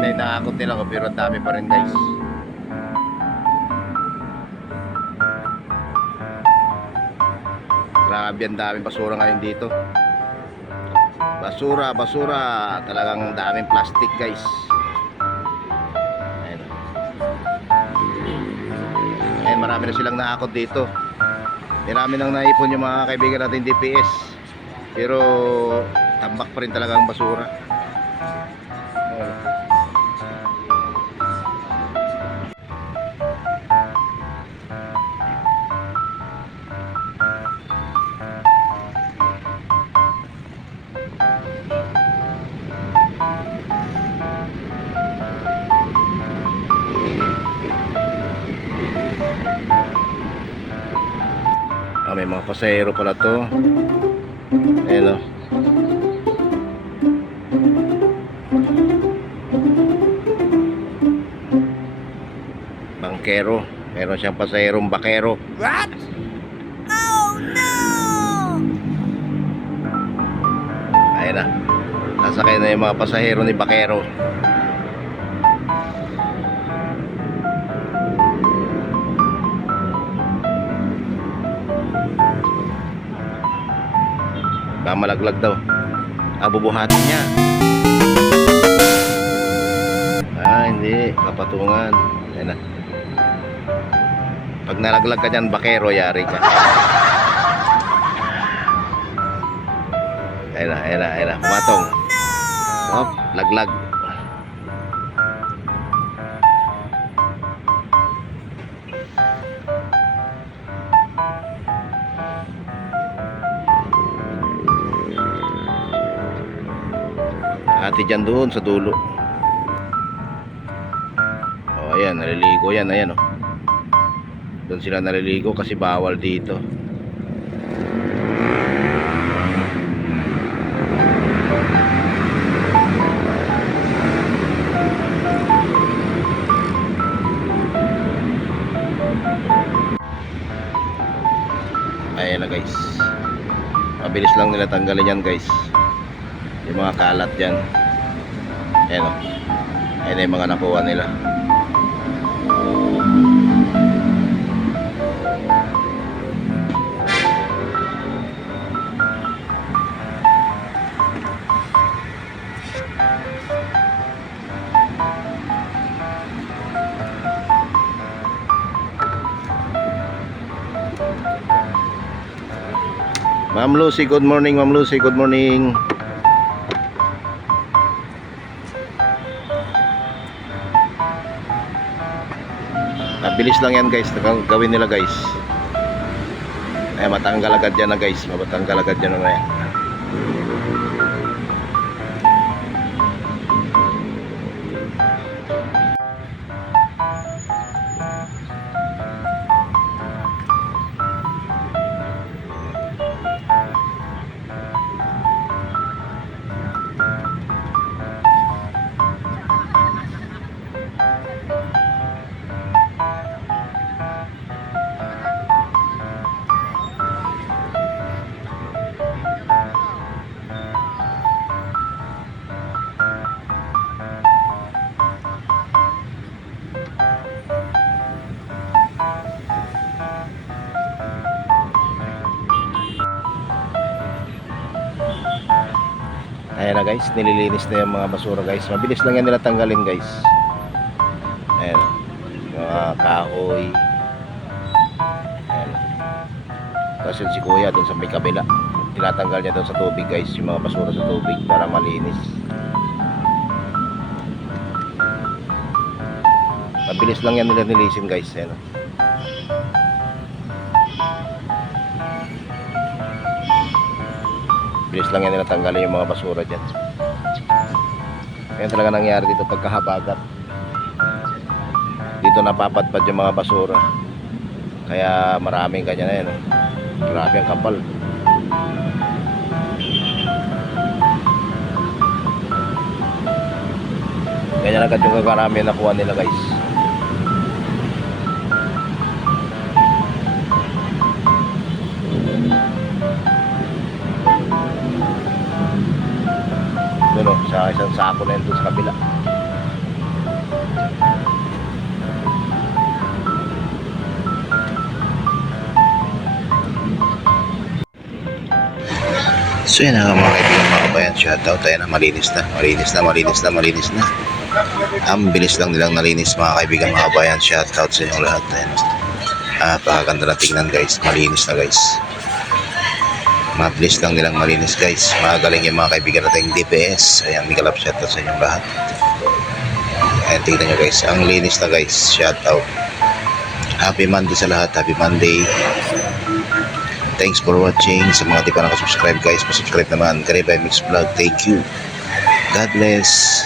naakot nila ko pero dami pa rin guys. Grabe ang dami basura ngayon dito. Basura, basura. Talagang daming plastic guys. Ayan. Ayan, marami na silang naakot dito. Marami nang naipon yung mga kaibigan natin DPS. Pero tambak pa rin talaga ang basura. Ah, may mga pasahero pala to. Ayan o. Bangkero. Meron siyang pasaherong bakero. What? Oh no! Ayan na. Nasakay na yung mga pasahero ni bakero. Mamalaglag daw. Ah, bubuhatin niya. Ah, hindi. Papatungan. Ayan na. Pag nalaglag ka dyan, bakero, yari ka. Ayan na, ayan na, ayan na. Pumatong. Hop, laglag. Ate dyan doon sa dulo. Oh, ayan, naliligo yan, ayan oh. Doon sila naliligo kasi bawal dito. Ayan na guys. Mabilis lang nila tanggalin yan guys. Yung mga kalat dyan. Ayan o. Ayan yung mga nakuha nila. Ma'am Lucy, good morning Ma'am Lucy, good morning. Mabilis lang yan guys, gawin nila guys. Ay matanggal agad yan na guys, mabatanggal agad yan mamaya. Ayan na guys, nililinis na yung mga basura guys. Mabilis lang yan nila tanggalin guys. Ayan. Mga kahoy. Ayan. Tapos yun si kuya dun sa may kabila. Tinatanggal niya doon sa tubig guys. Yung mga basura sa tubig para malinis. Mabilis lang yan nila nilisin guys. Ayan. Bilis lang yan nila tanggalin yung mga basura dyan. Ganyan talaga nangyari dito pagkahabagat. Dito napapadpad yung mga basura. Kaya maraming ganyan na yan. Eh. Grabe ang kapal. Ganyan agad yung kakarami na nakuha nila guys. yun sa isang sako na yun doon sa kabila So yun nga mga kaibigan mga kabayan, shoutout tayo na malinis na, malinis na, malinis na, malinis na. Ang bilis lang nilang nalinis mga kaibigan mga kabayan, shoutout sa inyong lahat. Ayan. Ah, pakaganda na tingnan guys, malinis na guys. Mabilis lang nilang malinis guys. Magaling yung mga kaibigan nating DPS. Ayan, may kalap shoutout sa inyong lahat. Ayan, tingnan nyo guys, ang linis na guys, shoutout. Happy Monday sa lahat, happy Monday. Thanks for watching. Sa mga di pa nakasubscribe guys, pasubscribe naman. Karibay Mix Vlog. Thank you. God bless.